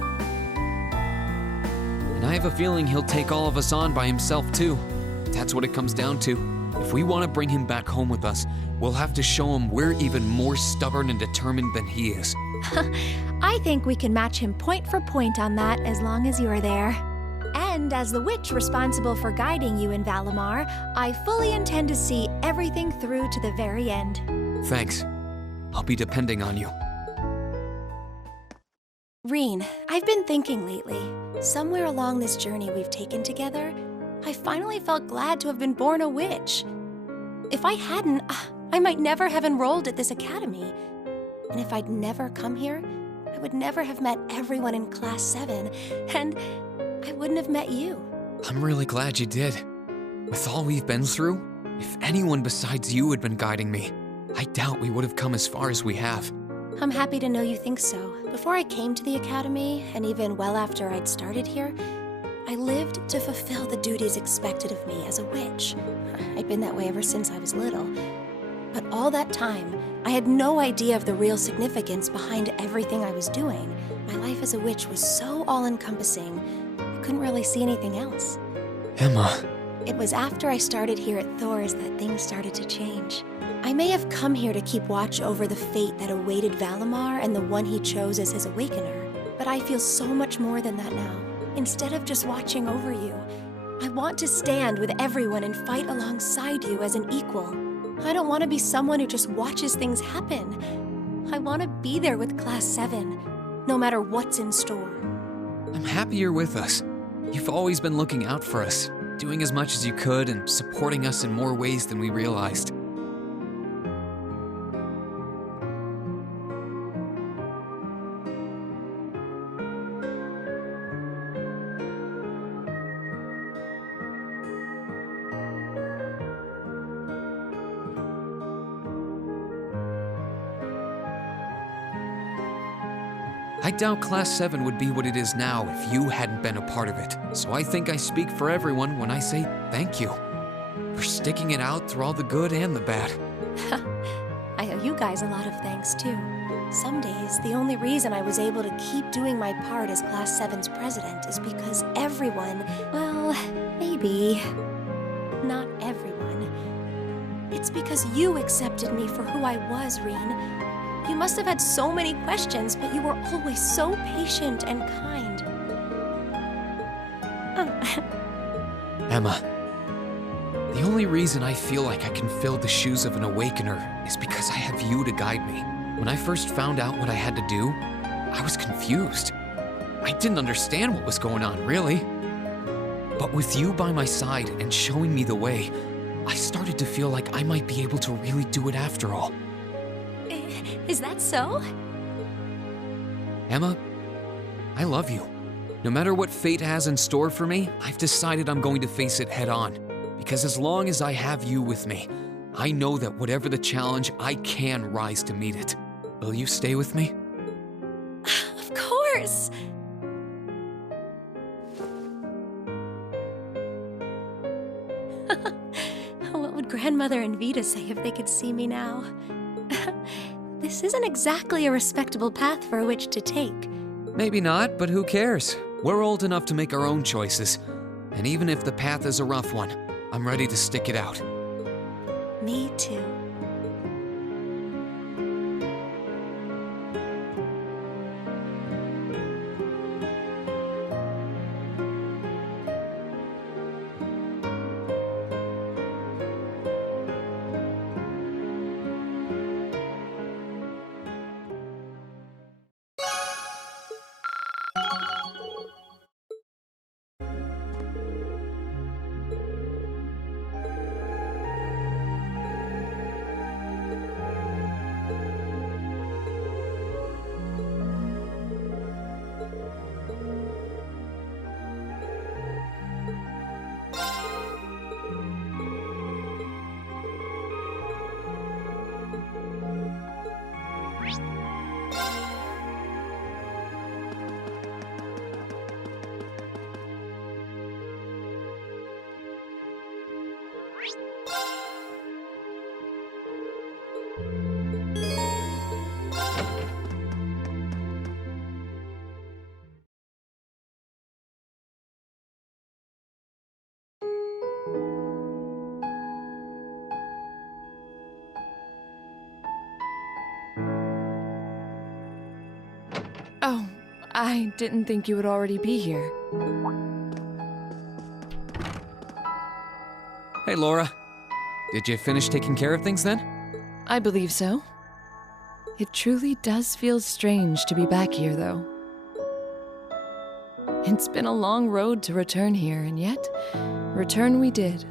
And I have a feeling he'll take all of us on by himself too. That's what it comes down to. If we want to bring him back home with us, we'll have to show him we're even more stubborn and determined than he is. I think we can match him point for point on that as long as you're there. And as the witch responsible for guiding you in Valimar, I fully intend to see everything through to the very end. Thanks. I'll be depending on you. Reen, I've been thinking lately, somewhere along this journey we've taken together, I finally felt glad to have been born a witch. If I hadn't, I might never have enrolled at this academy. And if I'd never come here, I would never have met everyone in Class 7, and I wouldn't have met you. I'm really glad you did. With all we've been through, if anyone besides you had been guiding me, I doubt we would have come as far as we have. I'm happy to know you think so. Before I came to the academy, and even well after I'd started here, I lived to fulfill the duties expected of me as a witch. I'd been that way ever since I was little. But all that time, I had no idea of the real significance behind everything I was doing. My life as a witch was so all-encompassing, I couldn't really see anything else. Emma. It was after I started here at Thor's that things started to change. I may have come here to keep watch over the fate that awaited Valimar and the one he chose as his awakener, but I feel so much more than that now. Instead of just watching over you, I want to stand with everyone and fight alongside you as an equal. I don't want to be someone who just watches things happen. I want to be there with Class 7, no matter what's in store. I'm happy you're with us. You've always been looking out for us, doing as much as you could and supporting us in more ways than we realized. I doubt Class 7 would be what it is now if you hadn't been a part of it. So I think I speak for everyone when I say thank you for sticking it out through all the good and the bad. I owe you guys a lot of thanks, too. Some days, the only reason I was able to keep doing my part as Class 7's president is because everyone, well, maybe not everyone. It's because you accepted me for who I was, Reen. You must have had so many questions, but you were always so patient and kind. Emma, the only reason I feel like I can fill the shoes of an awakener is because I have you to guide me. When I first found out what I had to do, I was confused. I didn't understand what was going on, really. But with you by my side and showing me the way, I started to feel like I might be able to really do it after all. Is that so? Emma, I love you. No matter what fate has in store for me, I've decided I'm going to face it head on. Because as long as I have you with me, I know that whatever the challenge, I can rise to meet it. Will you stay with me? Of course! What would Grandmother and Vita say if they could see me now? This isn't exactly a respectable path for a witch to take. Maybe not, but who cares? We're old enough to make our own choices. And even if the path is a rough one, I'm ready to stick it out. Me too. Oh, I didn't think you would already be here. Hey, Laura. Did you finish taking care of things then? I believe so. It truly does feel strange to be back here, though. It's been a long road to return here, and yet, return we did.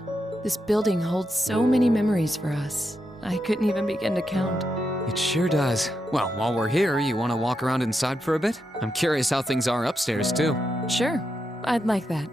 This building holds so many memories for us. I couldn't even begin to count. It sure does. Well, while we're here, you want to walk around inside for a bit? I'm curious how things are upstairs, too. Sure, I'd like that.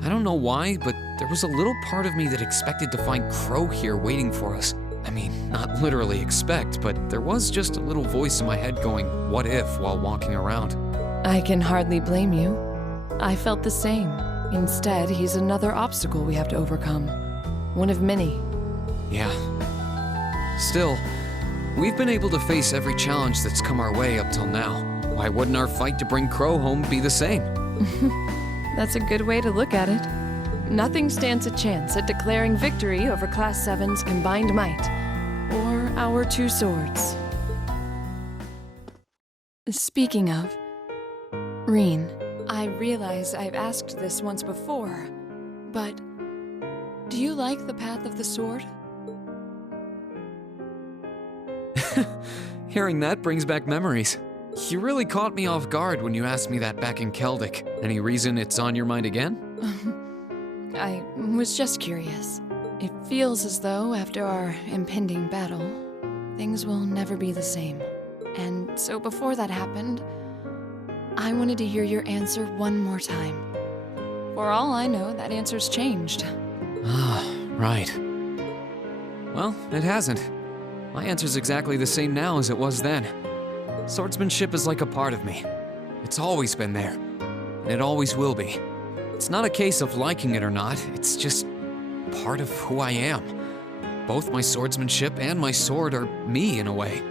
I don't know why, but there was a little part of me that expected to find Crow here waiting for us. I mean, not literally expect, but there was just a little voice in my head going, what if, while walking around. I can hardly blame you. I felt the same. Instead, he's another obstacle we have to overcome. One of many. Yeah. Still, we've been able to face every challenge that's come our way up till now. Why wouldn't our fight to bring Crow home be the same? That's a good way to look at it. Nothing stands a chance at declaring victory over Class 7's combined might, or our two swords. Speaking of, Reen, I realize I've asked this once before, but do you like the path of the sword? Hearing that brings back memories. You really caught me off guard when you asked me that back in Celtic. Any reason it's on your mind again? I was just curious. It feels as though after our impending battle, things will never be the same. And so before that happened, I wanted to hear your answer one more time. For all I know, that answer's changed. Ah, right. Well, it hasn't. My answer's exactly the same now as it was then. Swordsmanship is like a part of me. It's always been there, and it always will be. It's not a case of liking it or not, it's just part of who I am. Both my swordsmanship and my sword are me in a way.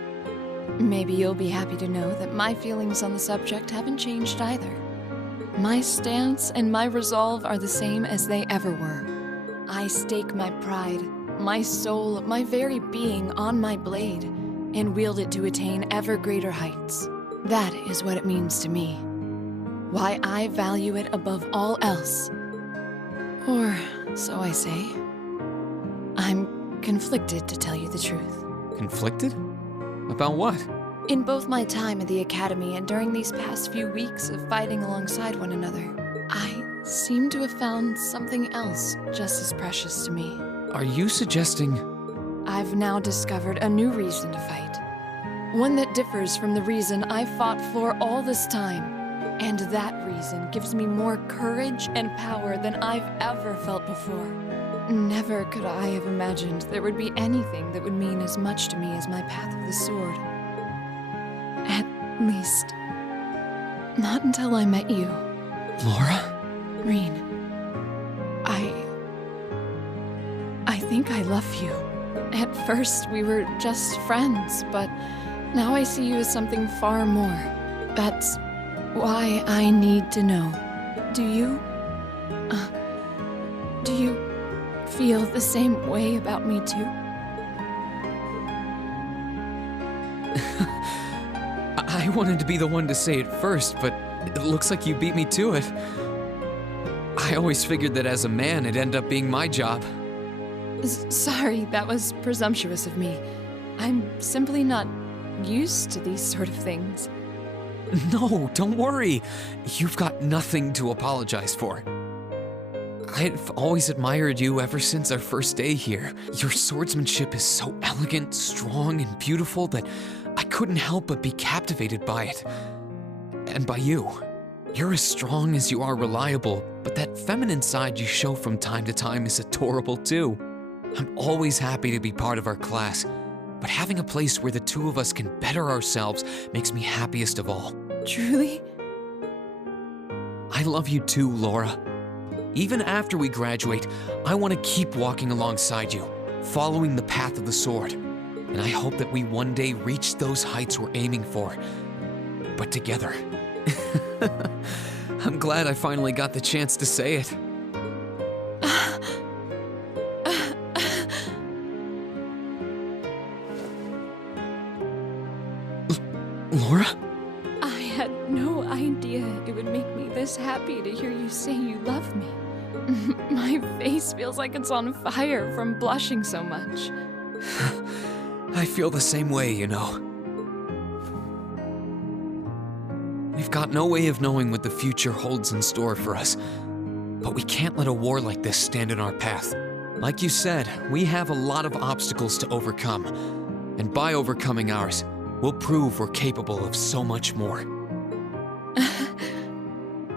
Maybe you'll be happy to know that my feelings on the subject haven't changed either. My stance and my resolve are the same as they ever were. I stake my pride, my soul, my very being on my blade, and wield it to attain ever greater heights. That is what it means to me. Why I value it above all else. Or so I say. I'm conflicted, to tell you the truth. Conflicted? About what? In both my time at the academy and during these past few weeks of fighting alongside one another, I seem to have found something else just as precious to me. Are you suggesting... I've now discovered a new reason to fight. One that differs from the reason I fought for all this time. And that reason gives me more courage and power than I've ever felt before. Never could I have imagined there would be anything that would mean as much to me as my path of the sword. At least, not until I met you. Laura? Reen, I think I love you. At first, we were just friends, but now I see you as something far more. That's why I need to know. Do you feel the same way about me too? I wanted to be the one to say it first, but it looks like you beat me to it. I always figured that as a man, it'd end up being my job. Sorry, that was presumptuous of me. I'm simply not used to these sort of things. No, don't worry. You've got nothing to apologize for. I've always admired you ever since our first day here. Your swordsmanship is so elegant, strong, and beautiful that I couldn't help but be captivated by it. And by you. You're as strong as you are reliable, but that feminine side you show from time to time is adorable too. I'm always happy to be part of our class, but having a place where the two of us can better ourselves makes me happiest of all. Truly? I love you too, Laura. Even after we graduate, I want to keep walking alongside you, following the path of the sword. And I hope that we one day reach those heights we're aiming for, but together. I'm glad I finally got the chance to say it. Laura? I had no idea it would make me this happy to hear you say you love me. My face feels like it's on fire from blushing so much. I feel the same way, you know. We've got no way of knowing what the future holds in store for us, but we can't let a war like this stand in our path. Like you said, we have a lot of obstacles to overcome, and by overcoming ours, we'll prove we're capable of so much more.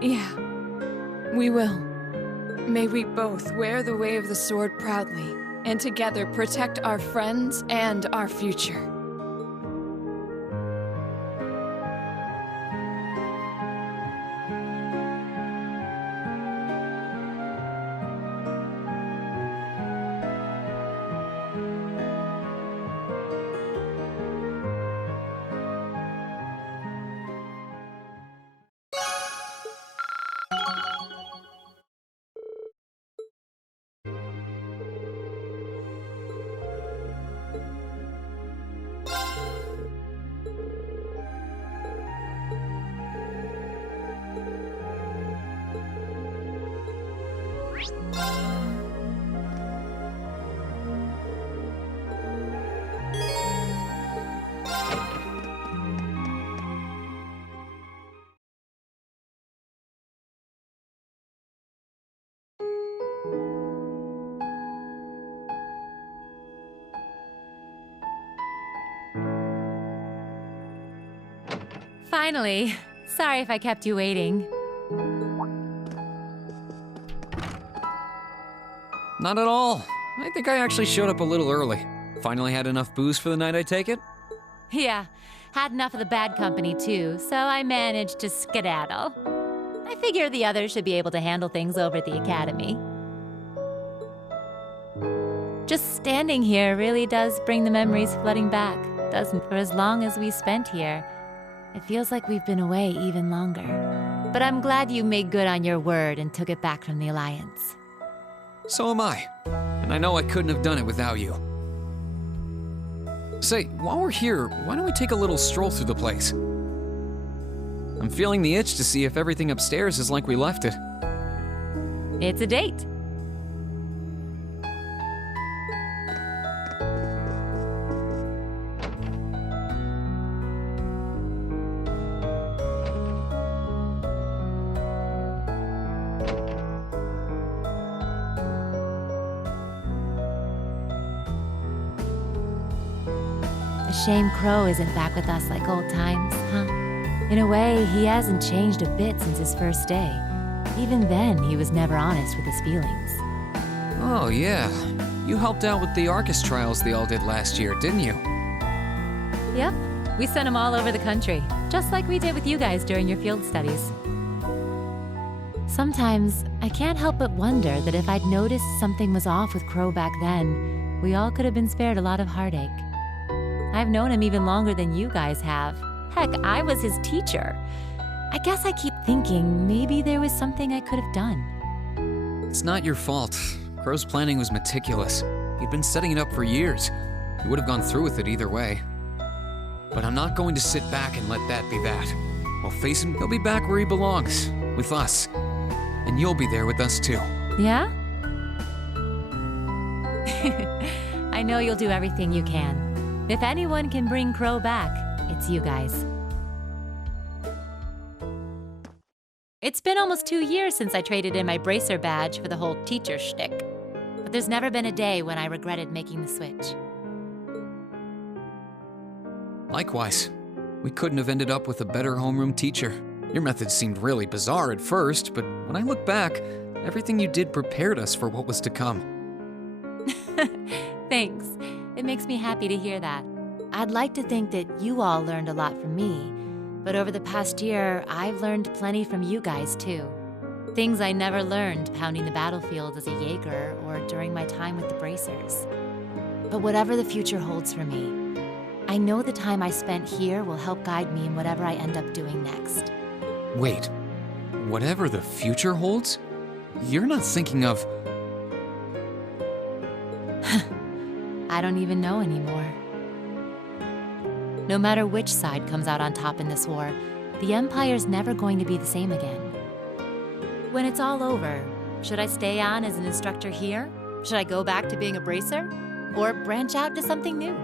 Yeah, we will. May we both wear the way of the sword proudly, and together protect our friends and our future. Finally. Sorry if I kept you waiting. Not at all. I think I actually showed up a little early. Finally had enough booze for the night, I take it? Yeah, had enough of the bad company too, so I managed to skedaddle. I figure the others should be able to handle things over at the academy. Just standing here really does bring the memories flooding back, doesn't it? For as long as we spent here, it feels like we've been away even longer. But I'm glad you made good on your word and took it back from the Alliance. So am I. And I know I couldn't have done it without you. Say, while we're here, why don't we take a little stroll through the place? I'm feeling the itch to see if everything upstairs is like we left it. It's a date. A shame Crow isn't back with us like old times, huh? In a way, he hasn't changed a bit since his first day. Even then, he was never honest with his feelings. Oh, yeah. You helped out with the Arcus trials they all did last year, didn't you? Yep, we sent them all over the country, just like we did with you guys during your field studies. Sometimes, I can't help but wonder that if I'd noticed something was off with Crow back then, we all could have been spared a lot of heartache. I've known him even longer than you guys have. Heck, I was his teacher. I guess I keep thinking maybe there was something I could have done. It's not your fault. Crow's planning was meticulous. He'd been setting it up for years. He would have gone through with it either way. But I'm not going to sit back and let that be that. I'll face him, he'll be back where he belongs, with us. And you'll be there with us too. Yeah? I know you'll do everything you can. If anyone can bring Crow back, it's you guys. It's been almost 2 years since I traded in my bracer badge for the whole teacher shtick. But there's never been a day when I regretted making the switch. Likewise. We couldn't have ended up with a better homeroom teacher. Your methods seemed really bizarre at first, but when I look back, everything you did prepared us for what was to come. Thanks. It makes me happy to hear that. I'd like to think that you all learned a lot from me, but over the past year, I've learned plenty from you guys too. Things I never learned pounding the battlefield as a Jaeger or during my time with the bracers. But whatever the future holds for me, I know the time I spent here will help guide me in whatever I end up doing next. Wait, whatever the future holds? You're not thinking of... I don't even know anymore. No matter which side comes out on top in this war, the Empire's never going to be the same again. When it's all over, should I stay on as an instructor here? Should I go back to being a bracer? Or branch out to something new?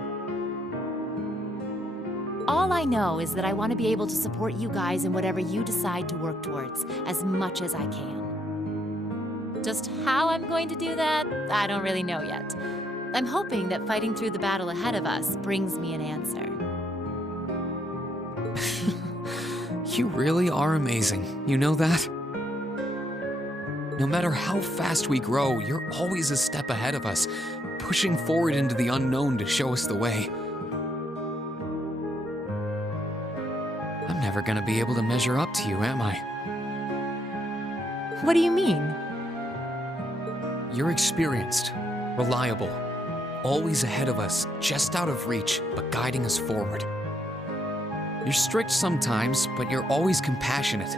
All I know is that I want to be able to support you guys in whatever you decide to work towards, as much as I can. Just how I'm going to do that, I don't really know yet. I'm hoping that fighting through the battle ahead of us brings me an answer. You really are amazing, you know that? No matter how fast we grow, you're always a step ahead of us, pushing forward into the unknown to show us the way. I'm never gonna be able to measure up to you, am I? What do you mean? You're experienced, reliable, always ahead of us, just out of reach, but guiding us forward. You're strict sometimes, but you're always compassionate,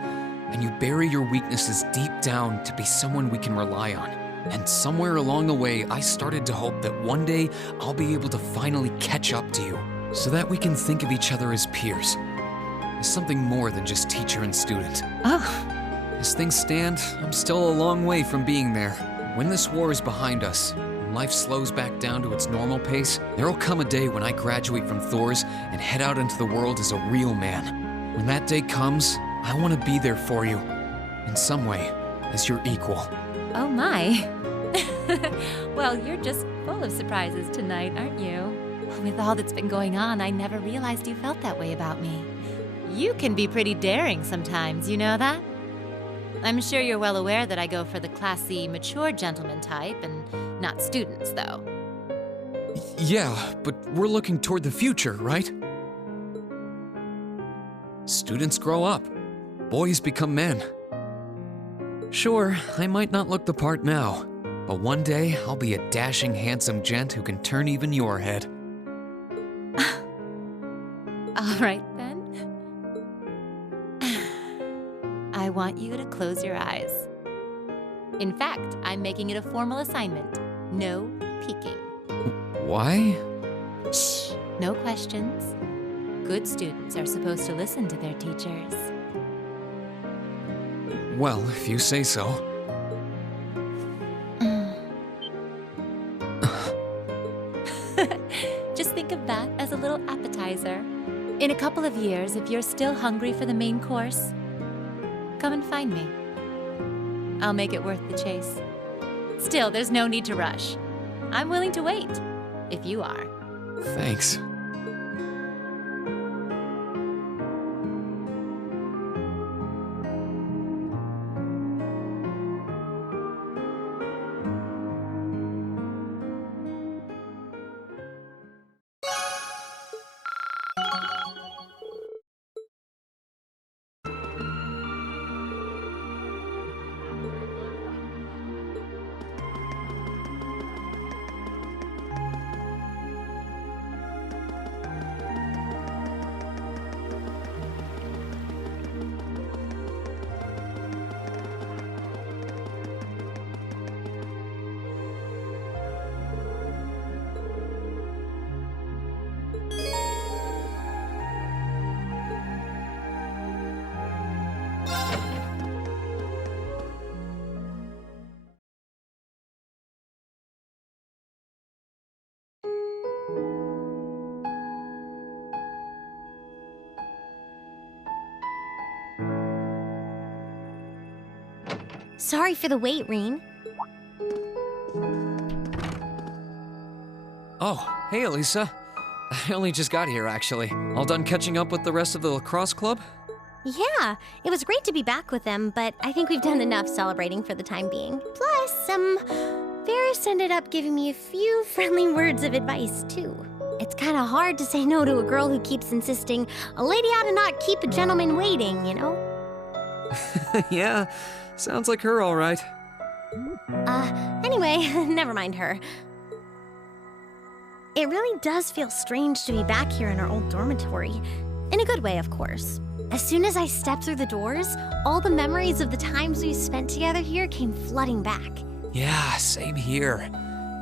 and you bury your weaknesses deep down to be someone we can rely on. And somewhere along the way, I started to hope that one day I'll be able to finally catch up to you, so that we can think of each other as peers, as something more than just teacher and student. Oh. As things stand, I'm still a long way from being there. When this war is behind us, and life slows back down to its normal pace, there'll come a day when I graduate from Thor's and head out into the world as a real man. When that day comes, I want to be there for you, in some way, as your equal. Oh my. Well, you're just full of surprises tonight, aren't you? With all that's been going on, I never realized you felt that way about me. You can be pretty daring sometimes, you know that? I'm sure you're well aware that I go for the classy, mature gentleman type, and not students, though. Yeah, but we're looking toward the future, right? Students grow up. Boys become men. Sure, I might not look the part now, but one day I'll be a dashing, handsome gent who can turn even your head. All right, then. I want you to close your eyes. In fact, I'm making it a formal assignment. No peeking. Why? Shh, no questions. Good students are supposed to listen to their teachers. Well, if you say so. Just think of that as a little appetizer. In a couple of years, if you're still hungry for the main course, come and find me. I'll make it worth the chase. Still, there's no need to rush. I'm willing to wait, if you are. Thanks. Sorry for the wait, Reen. Oh, hey, Alisa. I only just got here, actually. All done catching up with the rest of the lacrosse club? Yeah, it was great to be back with them, but I think we've done enough celebrating for the time being. Plus, Varys ended up giving me a few friendly words of advice, too. It's kind of hard to say no to a girl who keeps insisting a lady ought to not keep a gentleman waiting, you know? Yeah, sounds like her all right. Anyway, never mind her. It really does feel strange to be back here in our old dormitory. In a good way, of course. As soon as I stepped through the doors, all the memories of the times we spent together here came flooding back. Yeah, same here.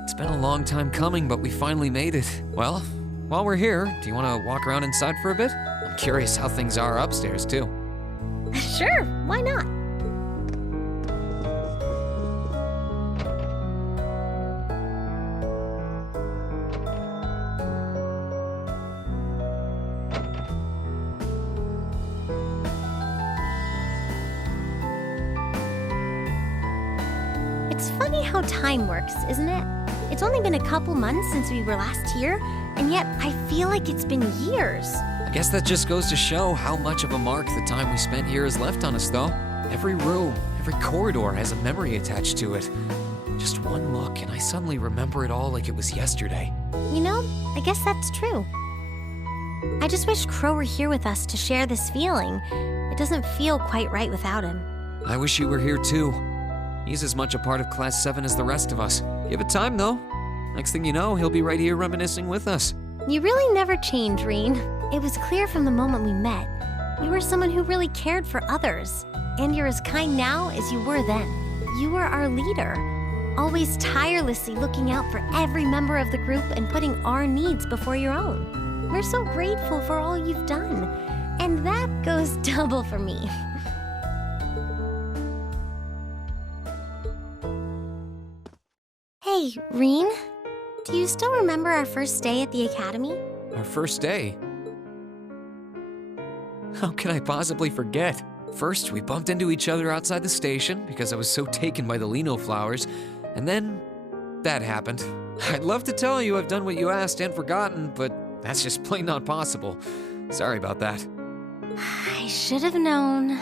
It's been a long time coming, but we finally made it. Well, while we're here, do you want to walk around inside for a bit? I'm curious how things are upstairs, too. Sure, why not? It's funny how time works, isn't it? It's only been a couple months since we were last here, and yet I feel like it's been years. I guess that just goes to show how much of a mark the time we spent here has left on us, though. Every room, every corridor has a memory attached to it. Just one look, and I suddenly remember it all like it was yesterday. You know, I guess that's true. I just wish Crow were here with us to share this feeling. It doesn't feel quite right without him. I wish you were here, too. He's as much a part of Class 7 as the rest of us. Give it time, though. Next thing you know, he'll be right here reminiscing with us. You really never change, Reen. It was clear from the moment we met. You were someone who really cared for others. And you're as kind now as you were then. You were our leader. Always tirelessly looking out for every member of the group and putting our needs before your own. We're so grateful for all you've done. And that goes double for me. Hey, Reen, do you still remember our first day at the academy? Our first day? How can I possibly forget? First, we bumped into each other outside the station because I was so taken by the lino flowers, and then that happened. I'd love to tell you I've done what you asked and forgotten, but that's just plain not possible. Sorry about that. I should have known.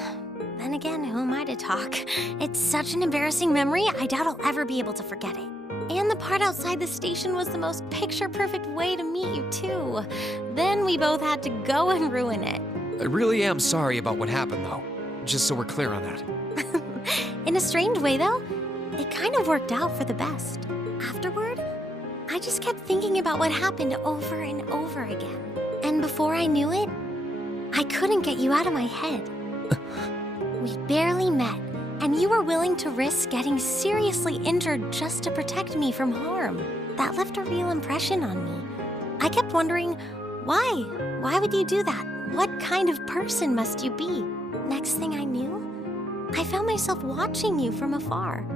Then again, who am I to talk? It's such an embarrassing memory, I doubt I'll ever be able to forget it. And the part outside the station was the most picture-perfect way to meet you, too. Then we both had to go and ruin it. I really am sorry about what happened, though. Just so we're clear on that. In a strange way, though, it kind of worked out for the best. Afterward, I just kept thinking about what happened over and over again. And before I knew it, I couldn't get you out of my head. We barely met, and you were willing to risk getting seriously injured just to protect me from harm. That left a real impression on me. I kept wondering, why? Why would you do that? What kind of person must you be? Next thing I knew, I found myself watching you from afar.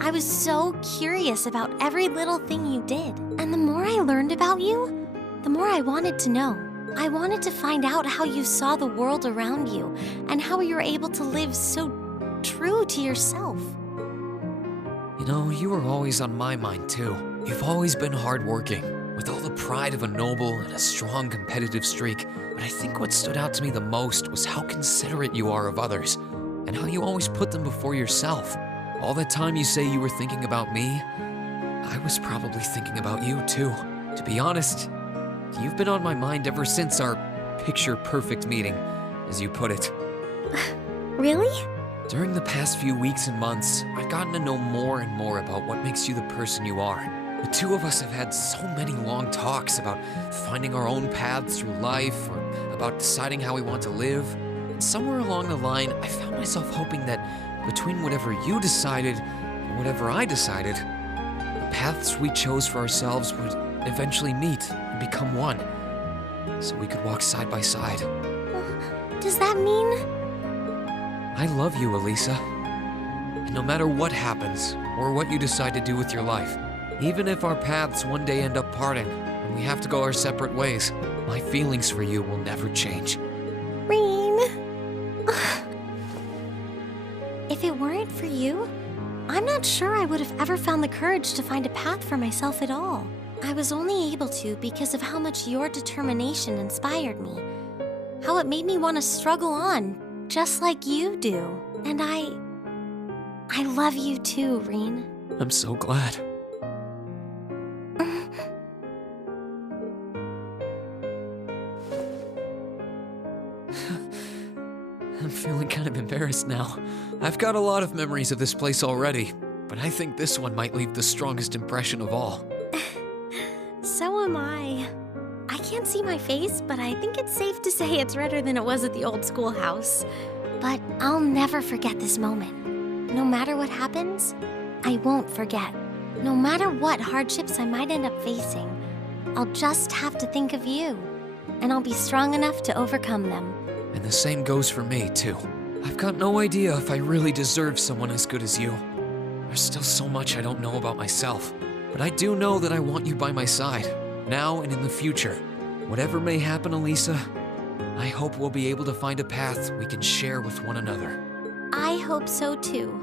I was so curious about every little thing you did. And the more I learned about you, the more I wanted to know. I wanted to find out how you saw the world around you and how you were able to live so true to yourself. You know, you were always on my mind, too. You've always been hardworking, with all the pride of a noble and a strong competitive streak. But I think what stood out to me the most was how considerate you are of others, and how you always put them before yourself. All the time you say you were thinking about me, I was probably thinking about you, too. To be honest, you've been on my mind ever since our picture-perfect meeting, as you put it. Really? During the past few weeks and months, I've gotten to know more and more about what makes you the person you are. The two of us have had so many long talks about finding our own paths through life, or about deciding how we want to live. And somewhere along the line, I found myself hoping that between whatever you decided and whatever I decided, the paths we chose for ourselves would eventually meet and become one, so we could walk side by side. Does that mean? I love you, Alisa. And no matter what happens, or what you decide to do with your life, even if our paths one day end up parting, and we have to go our separate ways, my feelings for you will never change. Reen. If it weren't for you, I'm not sure I would have ever found the courage to find a path for myself at all. I was only able to because of how much your determination inspired me. How it made me want to struggle on, just like you do. And I love you too, Reen. I'm so glad. I'm feeling kind of embarrassed now. I've got a lot of memories of this place already, but I think this one might leave the strongest impression of all. So am I. I can't see my face, but I think it's safe to say it's redder than it was at the old schoolhouse. But I'll never forget this moment. No matter what happens, I won't forget. No matter what hardships I might end up facing, I'll just have to think of you, and I'll be strong enough to overcome them. And the same goes for me, too. I've got no idea if I really deserve someone as good as you. There's still so much I don't know about myself. But I do know that I want you by my side, now and in the future. Whatever may happen, Alisa, I hope we'll be able to find a path we can share with one another. I hope so too.